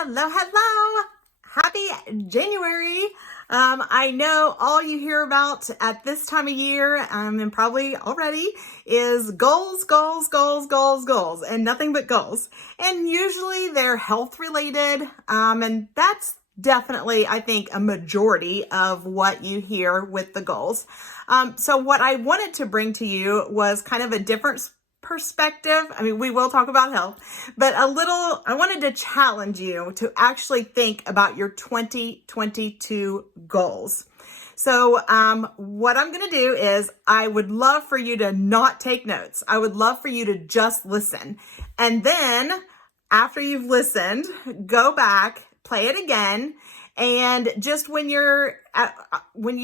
Hello, hello. Happy January. I know all you hear about at this time of year, and probably already, is goals, goals, goals, goals, goals, and nothing but goals. And usually they're health related, and that's definitely, I think, a majority of what you hear with the goals. So what I wanted to bring to you was kind of a different perspective. I mean, we will talk about health, but I wanted to challenge you to actually think about your 2022 goals. So what I'm going to do is I would love for you to not take notes. I would love for you to just listen. And then after you've listened, go back, play it again. And just when you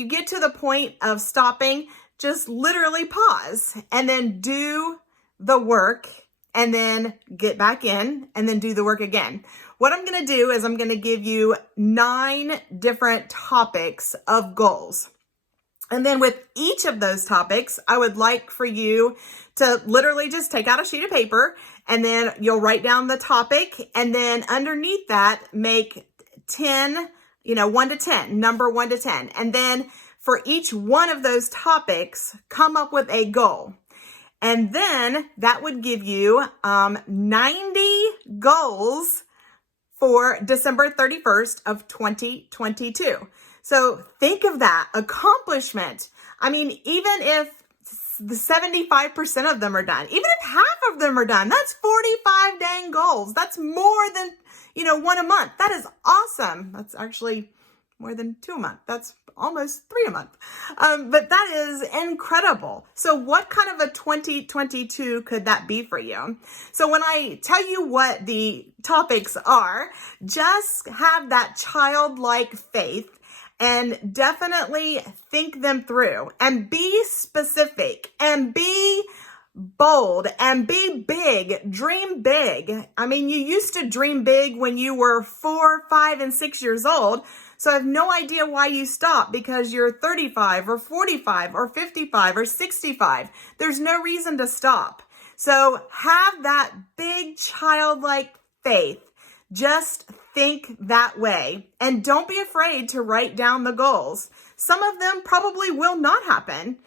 get to the point of stopping, just literally pause and then do the work and then get back in and then do the work again. What I'm going to do is I'm going to give you 9 different topics of goals. And then with each of those topics, I would like for you to literally just take out a sheet of paper and then you'll write down the topic, and then underneath that make 10, 1 to 10, number 1 to 10. And then for each one of those topics, come up with a goal. And then that would give you 90 goals for December 31st of 2022. So think of that accomplishment. I mean, even if the 75% of them are done, even if half of them are done, that's 45 dang goals. That's more than, one a month. That is awesome. That's actually more than 2 a month. That's almost 3 a month. But that is incredible. So what kind of a 2022 could that be for you? So when I tell you what the topics are, just have that childlike faith and definitely think them through and be specific and be bold and be big. Dream big. I mean, you used to dream big when you were 4, 5, and 6 years old. So I have no idea why you stopped, because you're 35 or 45 or 55 or 65. There's no reason to stop. So have that big childlike faith. Just think that way. And don't be afraid to write down the goals. Some of them probably will not happen,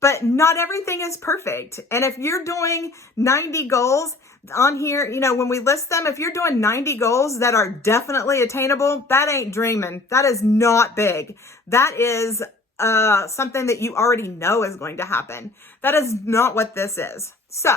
but not everything is perfect. And if you're doing 90 goals on here, when we list them, if you're doing 90 goals that are definitely attainable, that ain't dreaming. That is not big. That is something that you already know is going to happen. That is not what this is. So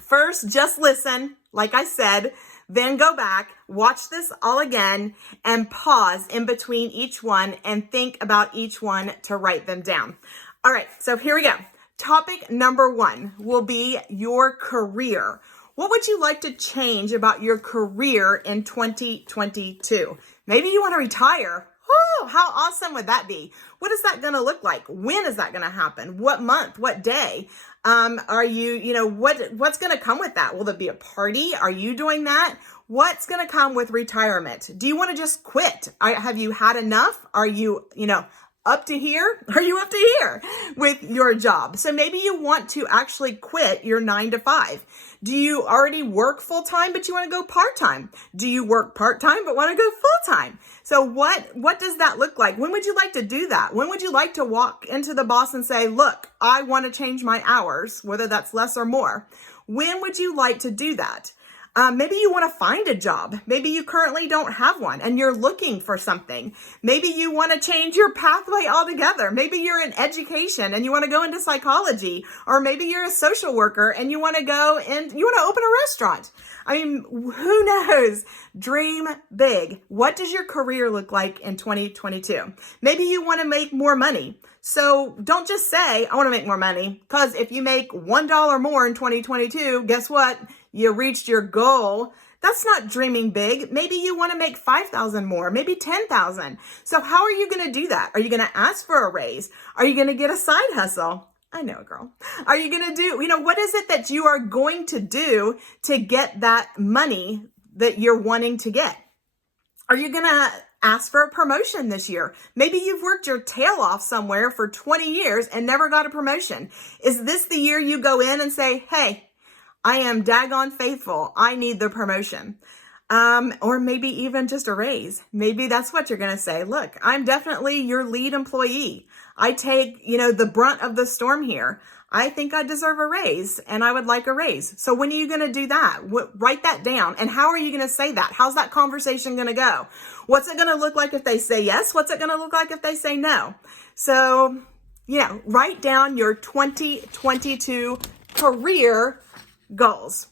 first, just listen, like I said, then go back, watch this all again, and pause in between each one and think about each one to write them down. All right, so here we go. Topic number 1 will be your career. What would you like to change about your career in 2022? Maybe you want to retire. Oh, how awesome would that be? What is that going to look like? When is that going to happen? What month? What day? Are you, what's going to come with that? Will there be a party? Are you doing that? What's going to come with retirement? Do you want to just quit? Have you had enough? Are you, up to here? Are you up to here with your job? So maybe you want to actually quit your 9 to 5. Do you already work full time, but you want to go part time? Do you work part time, but want to go full time? So what does that look like? When would you like to do that? When would you like to walk into the boss and say, look, I want to change my hours, whether that's less or more? When would you like to do that? Maybe you want to find a job. Maybe you currently don't have one and you're looking for something. Maybe you want to change your pathway altogether. Maybe you're in education and you want to go into psychology, or maybe you're a social worker and you want to go and you want to open a restaurant. I mean, who knows? Dream big. What does your career look like in 2022? Maybe you want to make more money. So don't just say, I want to make more money, because if you make $1 more in 2022, guess what? You reached your goal. That's not dreaming big. Maybe you want to make 5,000 more, maybe 10,000. So how are you going to do that? Are you going to ask for a raise? Are you going to get a side hustle? I know, girl. Are you going to do, what is it that you are going to do to get that money that you're wanting to get? Are you going to ask for a promotion this year? Maybe you've worked your tail off somewhere for 20 years and never got a promotion. Is this the year you go in and say, hey, I am daggone faithful. I need the promotion. or maybe even just a raise. Maybe that's what you're going to say. Look, I'm definitely your lead employee. I take, the brunt of the storm here. I think I deserve a raise and I would like a raise. So when are you going to do that? Write that down. And how are you going to say that? How's that conversation going to go? What's it going to look like if they say yes? What's it going to look like if they say no? So, write down your 2022 career goals.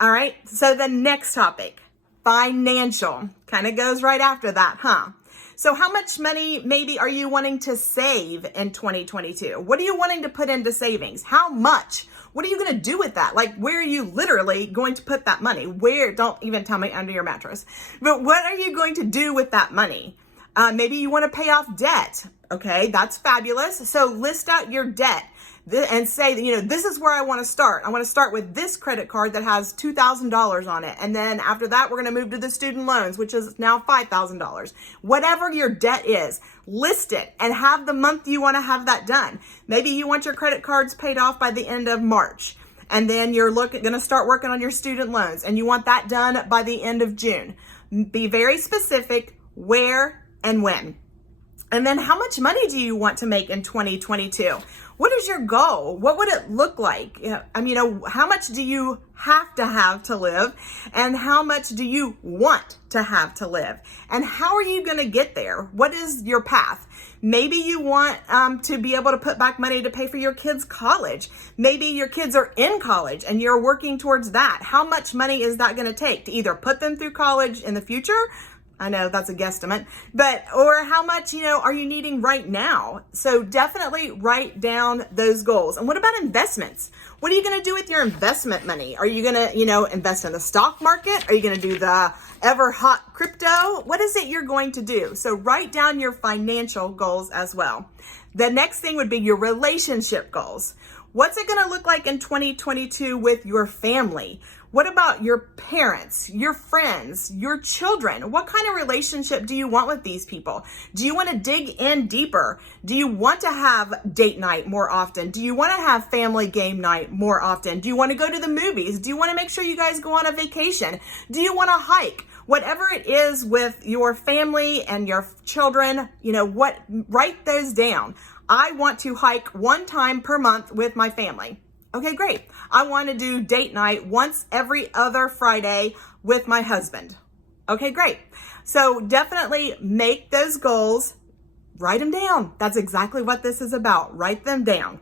All right. So the next topic, financial, kind of goes right after that, huh? So how much money maybe are you wanting to save in 2022? What are you wanting to put into savings? How much? What are you going to do with that? Like, where are you literally going to put that money? Don't even tell me under your mattress. But what are you going to do with that money? Maybe you want to pay off debt. Okay, that's fabulous. So list out your debt and say, this is where I want to start. I want to start with this credit card that has $2,000 on it. And then after that, we're going to move to the student loans, which is now $5,000. Whatever your debt is, list it and have the month you want to have that done. Maybe you want your credit cards paid off by the end of March. And then you're going to start working on your student loans and you want that done by the end of June. Be very specific where and when. And then how much money do you want to make in 2022? What is your goal? What would it look like? How much do you have to live? And how much do you want to have to live? And how are you going to get there? What is your path? Maybe you want to be able to put back money to pay for your kids' college. Maybe your kids are in college and you're working towards that. How much money is that going to take to either put them through college in the future? I know that's a guesstimate, or how much, are you needing right now? So definitely write down those goals. And what about investments? What are you going to do with your investment money? Are you going to, invest in the stock market? Are you going to do the ever hot crypto? What is it you're going to do? So write down your financial goals as well. The next thing would be your relationship goals. What's it going to look like in 2022 with your family? What about your parents, your friends, your children? What kind of relationship do you want with these people? Do you want to dig in deeper? Do you want to have date night more often? Do you want to have family game night more often? Do you want to go to the movies? Do you want to make sure you guys go on a vacation? Do you want to hike? Whatever it is with your family and your children, write those down. I want to hike one time per month with my family. Okay, great. I want to do date night once every other Friday with my husband. Okay, great. So definitely make those goals, write them down. That's exactly what this is about. Write them down.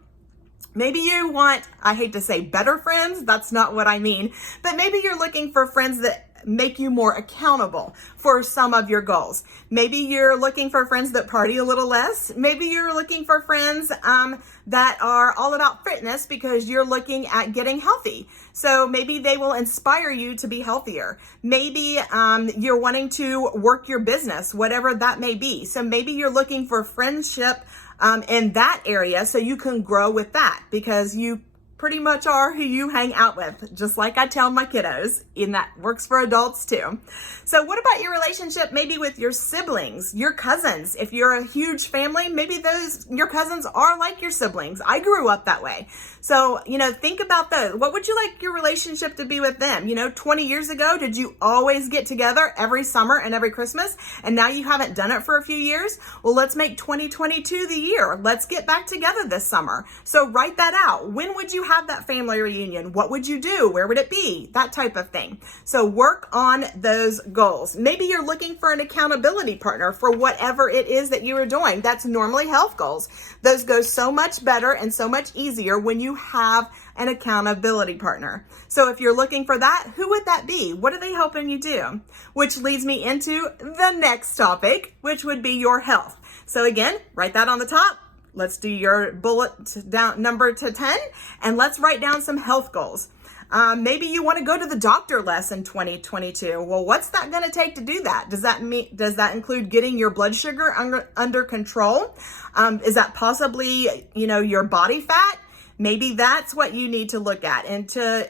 Maybe you want, I hate to say better friends, that's not what I mean, but maybe you're looking for friends that make you more accountable for some of your goals. Maybe you're looking for friends that party a little less. Maybe you're looking for friends that are all about fitness because you're looking at getting healthy. So maybe they will inspire you to be healthier. Maybe you're wanting to work your business, whatever that may be. So maybe you're looking for friendship in that area so you can grow with that because you pretty much are who you hang out with, just like I tell my kiddos, and that works for adults too. So what about your relationship maybe with your siblings, your cousins? If you're a huge family, maybe your cousins are like your siblings. I grew up that way. So, think about those. What would you like your relationship to be with them? 20 years ago, did you always get together every summer and every Christmas? And now you haven't done it for a few years? Well, let's make 2022 the year. Let's get back together this summer. So write that out. When would you have that family reunion? What would you do? Where would it be? That type of thing. So work on those goals. Maybe you're looking for an accountability partner for whatever it is that you are doing. That's normally health goals. Those go so much better and so much easier when you have an accountability partner. So if you're looking for that, who would that be? What are they helping you do? Which leads me into the next topic, which would be your health. So again, write that on the top. Let's do your bullet down number to 10 and let's write down some health goals. Maybe you want to go to the doctor less in 2022. Well, what's that going to take to do that? Does that include getting your blood sugar under control? Is that possibly, your body fat? Maybe that's what you need to look at, into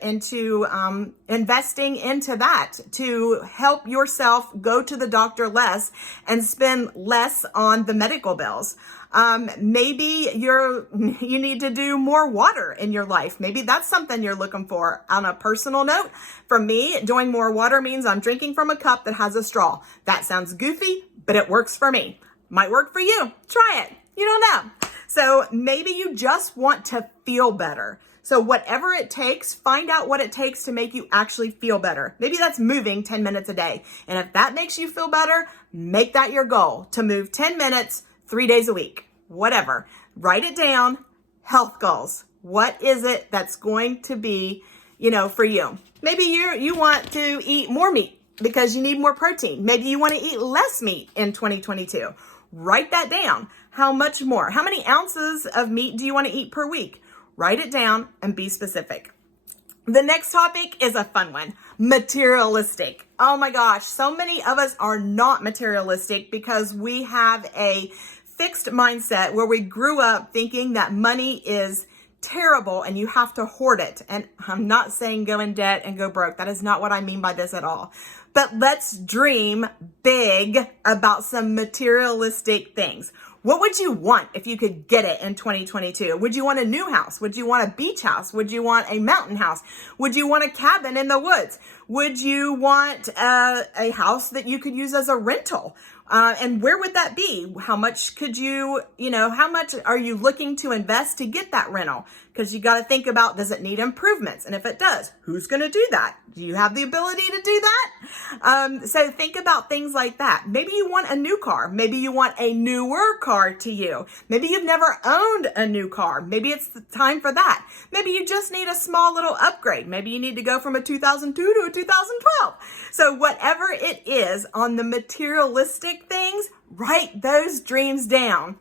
investing into that to help yourself go to the doctor less and spend less on the medical bills. Maybe you need to do more water in your life. Maybe that's something you're looking for. On a personal note, for me, doing more water means I'm drinking from a cup that has a straw. That sounds goofy, but it works for me. Might work for you. Try it. You don't know. So maybe you just want to feel better. So whatever it takes, find out what it takes to make you actually feel better. Maybe that's moving 10 minutes a day. And if that makes you feel better, make that your goal, to move 10 minutes 3 days a week, whatever. Write it down. Health goals. What is it that's going to be, for you? Maybe you want to eat more meat because you need more protein. Maybe you want to eat less meat in 2022. Write that down. How much more? How many ounces of meat do you want to eat per week? Write it down and be specific. The next topic is a fun one. Materialistic. Oh my gosh, so many of us are not materialistic because we have a fixed mindset where we grew up thinking that money is terrible and you have to hoard it. And I'm not saying go in debt and go broke. That is not what I mean by this at all. But let's dream big about some materialistic things. What would you want if you could get it in 2022? Would you want a new house? Would you want a beach house? Would you want a mountain house? Would you want a cabin in the woods? Would you want a house that you could use as a rental? And where would that be? How much could how much are you looking to invest to get that rental? Because you got to think about, does it need improvements? And if it does, who's going to do that? Do you have the ability to do that? So think about things like that. Maybe you want a new car. Maybe you want a newer car to you. Maybe you've never owned a new car. Maybe it's the time for that. Maybe you just need a small little upgrade. Maybe you need to go from a 2002 to a 2012. So whatever it is on the materialistic things, write those dreams down.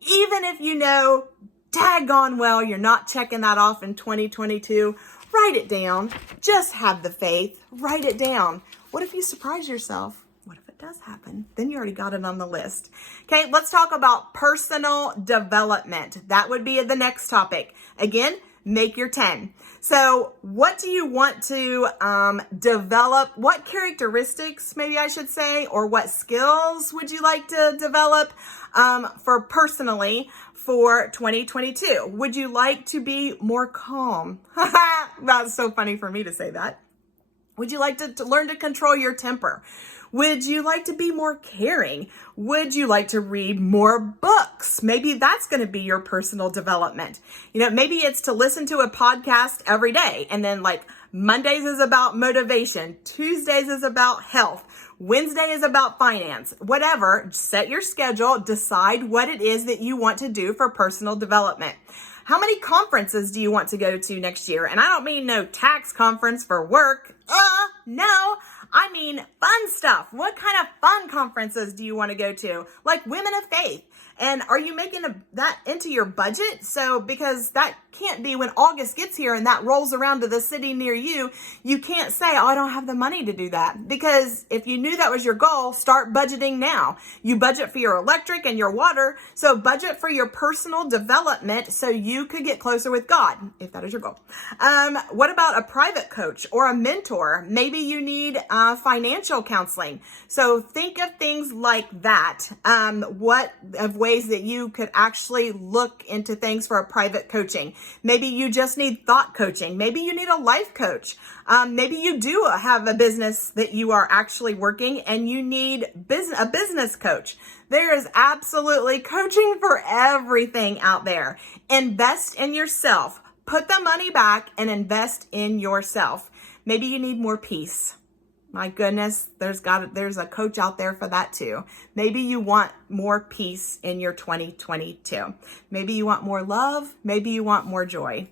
Even if daggone well you're not checking that off in 2022, write it down. Just have the faith. Write it down. What if you surprise yourself? What if it does happen? Then you already got it on the list. Okay, let's talk about personal development. That would be the next topic. Again, make your 10. So what do you want to develop? What characteristics, maybe I should say, or what skills would you like to develop personally for 2022? Would you like to be more calm? That's so funny for me to say that. Would you like to learn to control your temper? Would you like to be more caring? Would you like to read more books? Maybe that's going to be your personal development. Maybe it's to listen to a podcast every day. And then Mondays is about motivation. Tuesdays is about health. Wednesday is about finance. Whatever, set your schedule, decide what it is that you want to do for personal development. How many conferences do you want to go to next year? And I don't mean no tax conference for work. No, I mean fun stuff. What kind of fun conferences do you want to go to? Like Women of Faith. And are you making that into your budget? So, because that can't be when August gets here and that rolls around to the city near you, you can't say, I don't have the money to do that. Because if you knew that was your goal, start budgeting now. You budget for your electric and your water. So budget for your personal development so you could get closer with God, if that is your goal. What about a private coach or a mentor? Maybe you need financial counseling. So think of things like that. Ways that you could actually look into things for a private coaching. Maybe you just need thought coaching. Maybe you need a life coach. Maybe you do have a business that you are actually working and you need a business coach. There is absolutely coaching for everything out there. Invest in yourself. Put the money back and invest in yourself. Maybe you need more peace. My goodness, there's a coach out there for that too. Maybe you want more peace in your 2022. Maybe you want more love. Maybe you want more joy.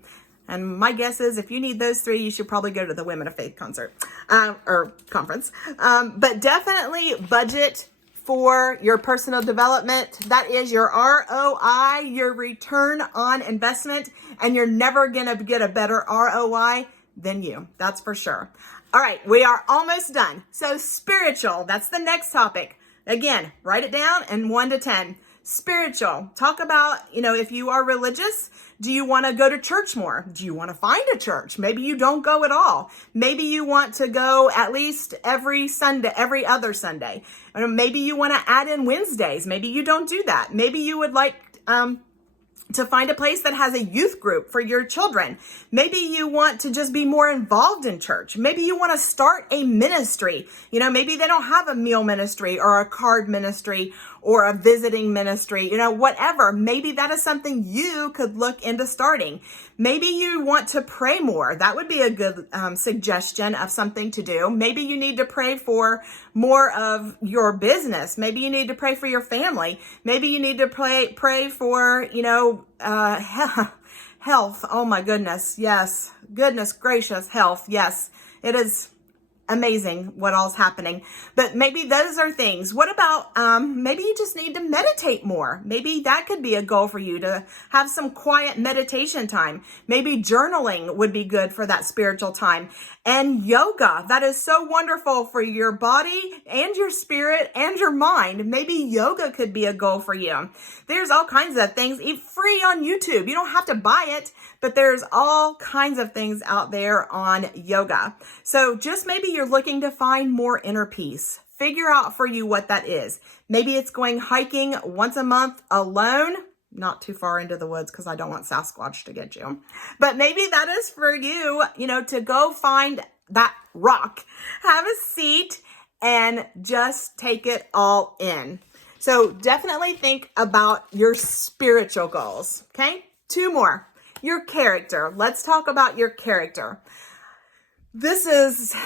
And my guess is if you need those three, you should probably go to the Women of Faith concert or conference. But definitely budget for your personal development. That is your ROI, your return on investment, and you're never going to get a better ROI than you. That's for sure. All right, we are almost done. So spiritual, that's the next topic. Again, write it down and 1 to 10. Spiritual. Talk about, if you are religious, do you want to go to church more? Do you want to find a church? Maybe you don't go at all. Maybe you want to go at least every Sunday, every other Sunday. Or maybe you want to add in Wednesdays. Maybe you don't do that. Maybe you would like, to find a place that has a youth group for your children. Maybe you want to just be more involved in church. Maybe you want to start a ministry. Maybe they don't have a meal ministry or a card ministry or a visiting ministry, whatever. Maybe that is something you could look into starting. Maybe you want to pray more. That would be a good suggestion of something to do. Maybe you need to pray for more of your business. Maybe you need to pray for your family. Maybe you need to pray for, health. Oh my goodness. Yes. Goodness gracious. Health. Yes. It is amazing what all's happening. But maybe those are things. What about maybe you just need to meditate more? Maybe that could be a goal for you, to have some quiet meditation time. Maybe journaling would be good for that spiritual time. And yoga, that is so wonderful for your body and your spirit and your mind. Maybe yoga could be a goal for you. There's all kinds of things free on YouTube. You don't have to buy it, but there's all kinds of things out there on yoga. So just maybe you're looking to find more inner peace. Figure out for you what that is. Maybe it's going hiking once a month alone. Not too far into the woods, because I don't want Sasquatch to get you. But maybe that is for you, to go find that rock, have a seat, and just take it all in. So definitely think about your spiritual goals, okay? 2 more. Your character. Let's talk about your character. This is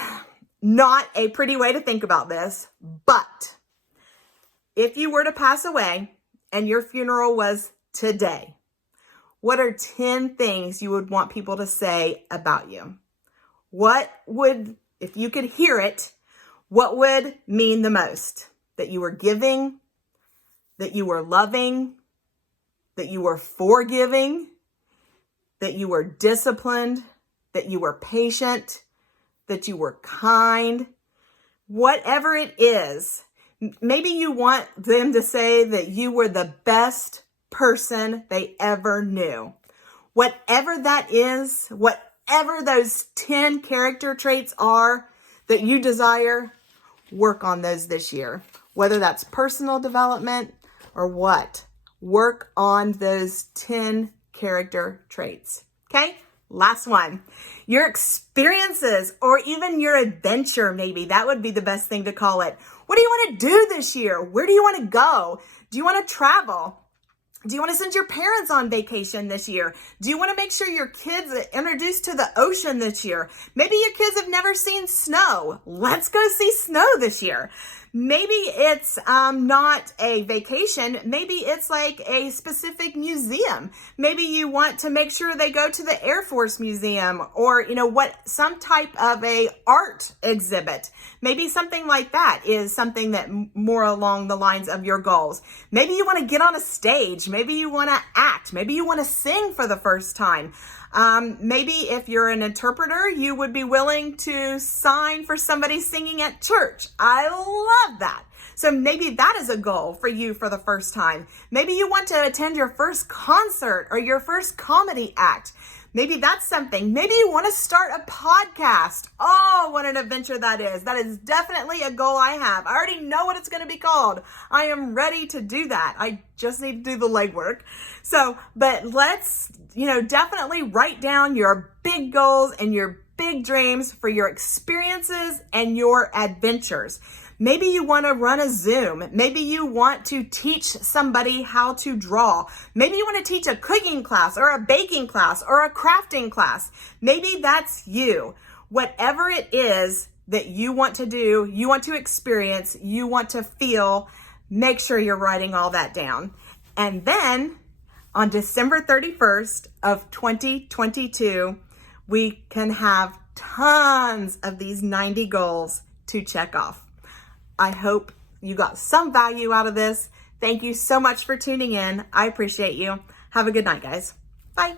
not a pretty way to think about this, but if you were to pass away and your funeral was today, what are 10 things you would want people to say about you? What would, if you could hear it, what would mean the most? That you were giving, that you were loving, that you were forgiving, that you were disciplined, that you were patient, that you were kind. Whatever it is, maybe you want them to say that you were the best person they ever knew. Whatever that is, whatever those 10 character traits are that you desire, work on those this year. Whether that's personal development or what, work on those 10 character traits. Okay? Last one. Your experiences, or even your adventure, maybe. That would be the best thing to call it. What do you want to do this year? Where do you want to go? Do you want to travel? Do you want to send your parents on vacation this year? Do you want to make sure your kids are introduced to the ocean this year? Maybe your kids have never seen snow. Let's go see snow this year. Maybe it's not a vacation. Maybe it's like a specific museum. Maybe you want to make sure they go to the Air Force Museum, or, some type of a art exhibit. Maybe something like that is something that more along the lines of your goals. Maybe you want to get on a stage. Maybe you want to act. Maybe you want to sing for the first time. Maybe if you're an interpreter, you would be willing to sign for somebody singing at church. I love that. So maybe that is a goal for you for the first time. Maybe you want to attend your first concert or your first comedy act. Maybe that's something. Maybe you want to start a podcast. Oh, what an adventure that is. That is definitely a goal I have. I already know what it's going to be called. I am ready to do that. I just need to do the legwork. So, but let's, definitely write down your big goals and your big dreams for your experiences and your adventures. Maybe you want to run a Zoom. Maybe you want to teach somebody how to draw. Maybe you want to teach a cooking class or a baking class or a crafting class. Maybe that's you. Whatever it is that you want to do, you want to experience, you want to feel, make sure you're writing all that down. And then on December 31st of 2022, we can have tons of these 90 goals to check off. I hope you got some value out of this. Thank you so much for tuning in. I appreciate you. Have a good night, guys. Bye.